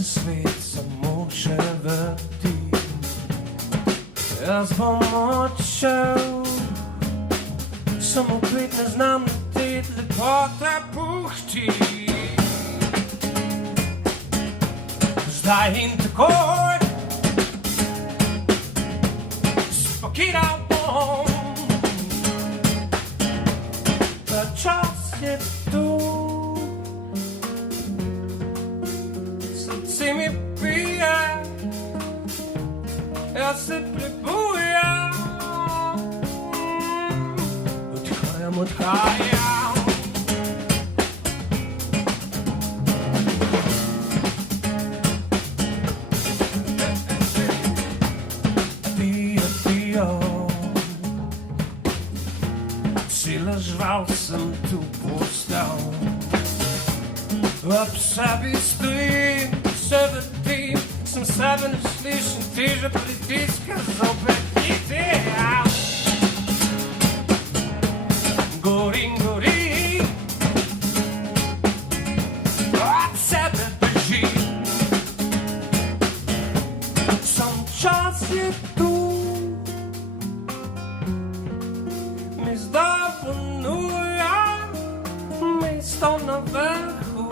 se svet samo še vrti. Jaz bom odšel, samo pet ne znam leteti, lepota puhti. Zdaj in takoj spokiral bom, da čas je tu. Srce mi pije, jaz se prebujam, odhajam. Cela žval sem tu postal, ob sebi stojim, se vrtim, sem sebe ne slišim, teže pritiska zopet ideal. Gorim, gorim, od sebe bežim, sam čas je tu, mi zdaj ponuja mesto na vrhu.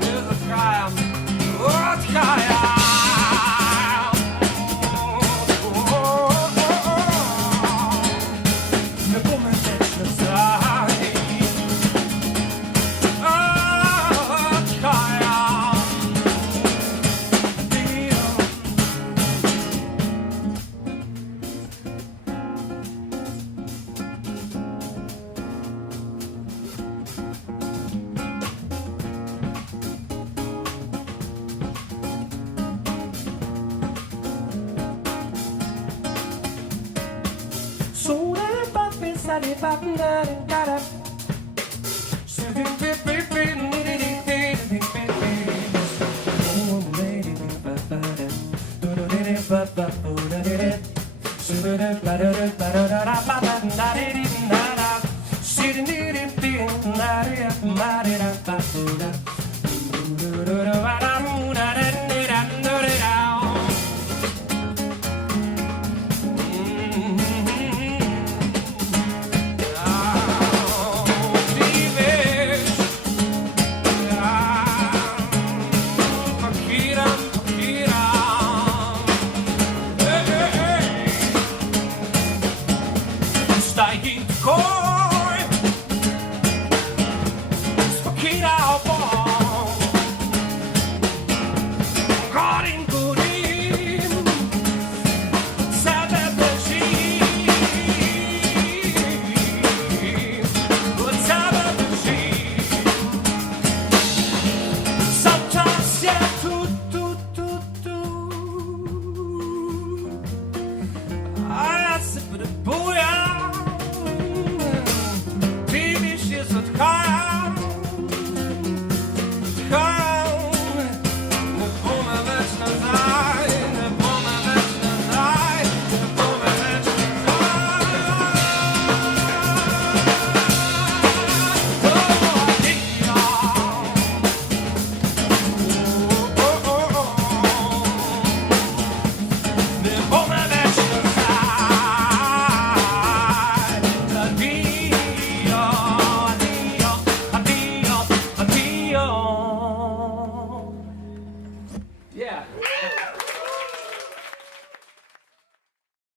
Jaz odhajam, odhajam. Ne bo me več nazaj. Odhajam. Adijo. So ba ba sa di ba da da da. So di bi bi bi ni di di di bi bi. Oh lady ba ba da. Do do di di ba ba do da di di. So da da ba da da ba da da ba ba da di di da da. Si di di di di da di ma di da ba do da. Do do do do ba da.